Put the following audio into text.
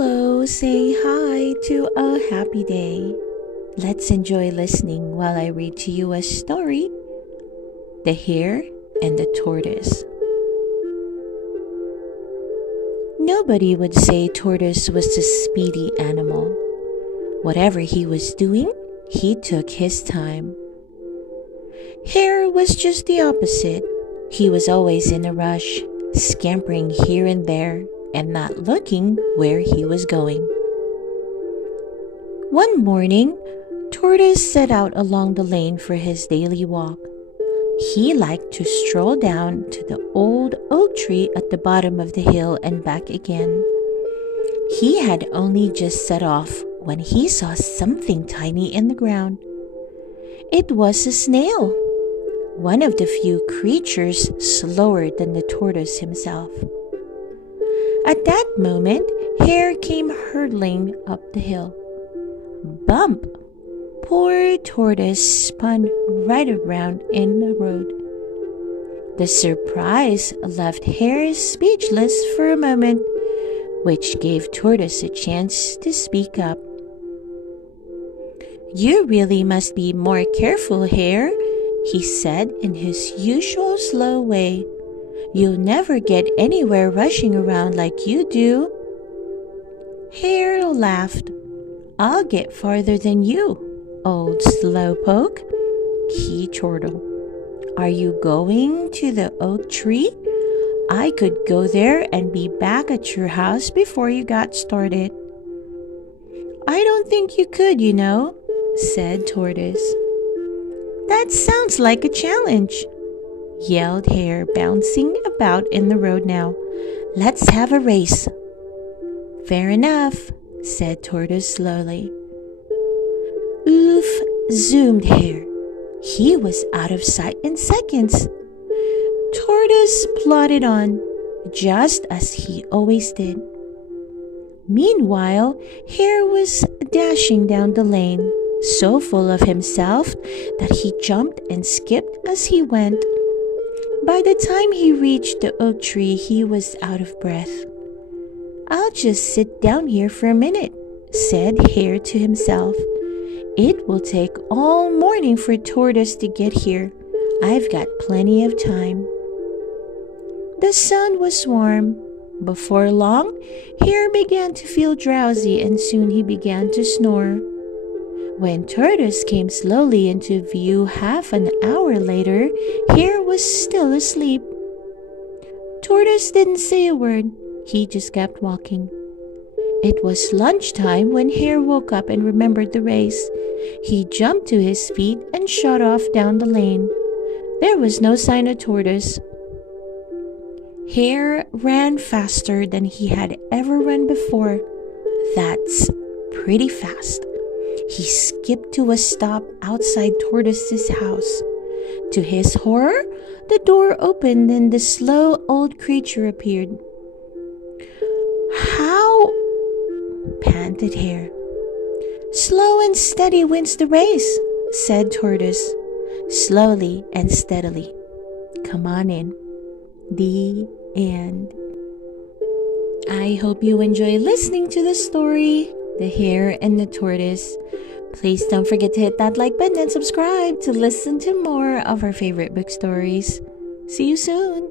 Hello, say hi to a happy day. Let's enjoy listening while I read to you a story, The Hare and the Tortoise. Nobody would say Tortoise was a speedy animal. Whatever he was doing, he took his time. Hare was just the opposite. He was always in a rush, scampering here and there, and not looking where he was going. One morning, Tortoise set out along the lane for his daily walk. He liked to stroll down to the old oak tree at the bottom of the hill and back again. He had only just set off when he saw something tiny in the ground. It was a snail, one of the few creatures slower than the tortoise himself. At that moment, Hare came hurtling up the hill. Bump! Poor Tortoise spun right around in the road. The surprise left Hare speechless for a moment, which gave Tortoise a chance to speak up. "You really must be more careful, Hare," he said in his usual slow way. "You'll never get anywhere rushing around like you do." Hare laughed. "I'll get farther than you, old slowpoke," he chortled. "Are you going to the oak tree? I could go there and be back at your house before you got started." "I don't think you could, you know," said Tortoise. "That sounds like a challenge," yelled Hare, bouncing about in the road now. "Let's have a race." "Fair enough," said Tortoise slowly. Oof, zoomed Hare. He was out of sight in seconds. Tortoise plodded on, just as he always did. Meanwhile, Hare was dashing down the lane, so full of himself that he jumped and skipped as he went. By the time he reached the oak tree, he was out of breath. "I'll just sit down here for a minute," said Hare to himself. "It will take all morning for Tortoise to get here. I've got plenty of time." The sun was warm. Before long, Hare began to feel drowsy and soon he began to snore. When Tortoise came slowly into view half an hour later, Hare was still asleep. Tortoise didn't say a word. He just kept walking. It was lunchtime when Hare woke up and remembered the race. He jumped to his feet and shot off down the lane. There was no sign of Tortoise. Hare ran faster than he had ever run before. That's pretty fast. He skipped to a stop outside Tortoise's house. To his horror, the door opened and the slow old creature appeared. "How?" panted Hare. "Slow and steady wins the race," said Tortoise, slowly and steadily. "Come on in." The end. I hope you enjoy listening to the story, The Hare and the Tortoise. Please don't forget to hit that like button and subscribe to listen to more of our favorite book stories. See you soon.